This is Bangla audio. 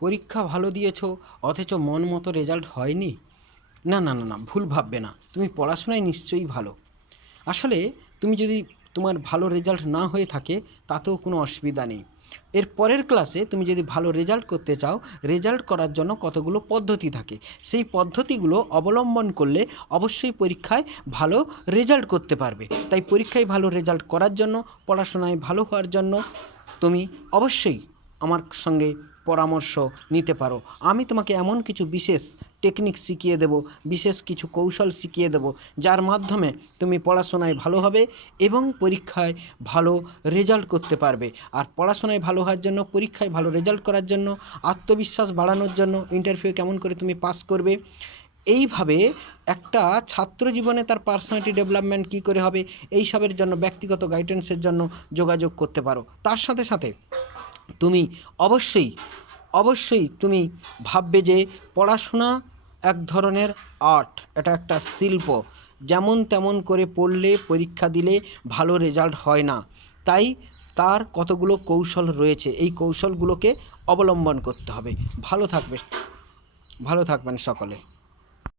পরীক্ষা ভালো দিয়েছো অথচ মন মতো রেজাল্ট হয়নি? না, না, না, না, ভুল ভাববে না। তুমি পড়াশোনায় নিশ্চয়ই ভালো। আসলে তুমি যদি তোমার ভালো রেজাল্ট না হয়ে থাকে তাতেও কোনো অসুবিধা নেই। এর পরের ক্লাসে তুমি যদি ভালো রেজাল্ট করতে চাও, রেজাল্ট করার জন্য কতগুলো পদ্ধতি থাকে। সেই পদ্ধতিগুলো অবলম্বন করলে অবশ্যই পরীক্ষায় ভালো রেজাল্ট করতে পারবে। তাই পরীক্ষায় ভালো রেজাল্ট করার জন্য, পড়াশোনায় ভালো হওয়ার জন্য তুমি অবশ্যই আমার সঙ্গে পরামর্শ নিতে পারো। আমি তোমাকে এমন কিছু বিশেষ টেকনিক শিখিয়ে দেব, বিশেষ কিছু কৌশল শিখিয়ে দেব, যার মাধ্যমে তুমি পড়াশোনায় ভালো হবে এবং পরীক্ষায় ভালো রেজাল্ট করতে পারবে। আর পড়াশোনায় ভালো হওয়ার জন্য, পরীক্ষায় ভালো রেজাল্ট করার জন্য, আত্মবিশ্বাস বাড়ানোর জন্য, ইন্টারভিউ কেমন করে তুমি পাস করবে, এইভাবে একটা ছাত্র জীবনে তার পার্সোনালিটি ডেভেলপমেন্ট কী করে হবে, এইসবের জন্য ব্যক্তিগত গাইডেন্সের জন্য যোগাযোগ করতে পারো। তার সাথে সাথে তুমি অবশ্যই তুমি ভাববে যে পড়াশোনা এক ধরনের আর্ট, এটা একটা শিল্প। যেমন তেমন করে পড়লে, পরীক্ষা দিলে ভালো রেজাল্ট হয় না। তাই তার কতগুলো কৌশল রয়েছে, এই কৌশলগুলোকে অবলম্বন করতে হবে। ভালো থাকবেন সকলে।